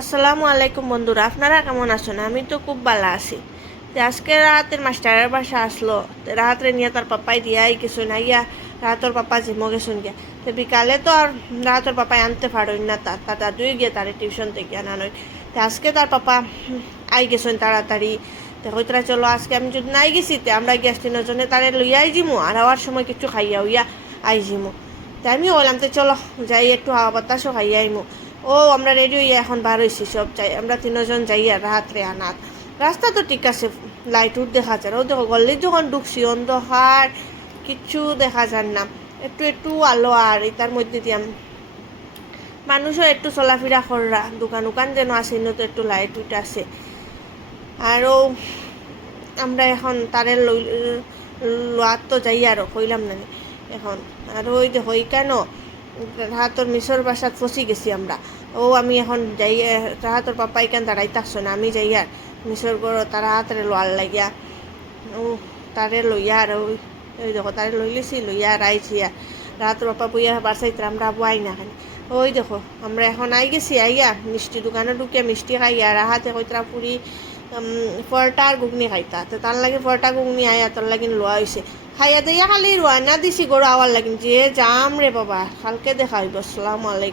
আসসালামু আলাইকুম বন্ধুরা, আপনারা কেমন আছেন? আমি তো খুব ভালো আছি। তো আজকে রাতের মাস্টারের বাসা আসলো, রাত্রে নিয়ে তার পাপাই দিয়াই কিছু না ইয়া, রাতর পাপা জিমো গেছুন গিয়া। তো বিকালে তো আর রাতর পাপাই আনতে পারোই না, তার দাদুই গিয়ে তার টিউশন থেকে আনানোই। তো আজকে তার পাপা আই গেছেন তাড়াতাড়ি। তো হইতরা চলো আজকে আমি যদি নাই গেছি তে আমরা গ্যাস তিনজনে তারে লইয়াই জিমু, আর আওয়ার সময় কিছু খাইয়া হইয়া আই জিমু। তো আমি বললাম তো চলো যাই একটু হাওয়া বাতাসও খাইয়া আইমু। ও আমরা রেডি হইয়া এখন বার হয়েছি, সব যাই আমরা তিনজন যাই আর রাত্রে আনাত। রাস্তা তো ঠিক আছে, লাইট উঠ দেখা যায়। ও দেখো গল্লি যখন ঢুকছি অন্ধকার, কিচ্ছু দেখা যান না। একটু একটু আলো আর এটার মধ্যে দিয়ে মানুষও একটু চলাফেরা কররা, দোকান উকান যেন আছে তো একটু লাইট উইট আছে। আরও আমরা এখন তারে লোয়ার তো যাই আরও কইলাম না এখন। আর ওই দেখো কেন রাহাতর মিশর বাসাত ফসি গেছি আমরা। ও আমি এখন যাই, রাহাতর পাপা এখান দাঁড়াই থাকছো না, আমি যাই আর মিশর গড় তারা হাতরে লোয়ার লাগিয়া। ও তারে লইয়া আর ওই দেখো তারে লইলেছি লইয়া আর আইছি। আর রাহাতর পাপা বইয়া বাসাইতে আমরা বই না খানি। ওই দেখো আমরা এখন আই গেছি, আইয়া মিষ্টি দোকানে ঢুকিয়া মিষ্টি খাইয়া রাহাতে কইতরা পুরি পরোটা আর ঘুগনি খাইতা। তো তার লাগে পরোটা ঘুগনি আয়া তোর লাগিন লোয়া হয়েছে। খাইয়া দিয়া খালি রোয়ানা দিছি গরু আওয়ার লাগিন, যে যাম রে বাবা, কালকে দেখা হইব। আসসালামু আলাইকুম।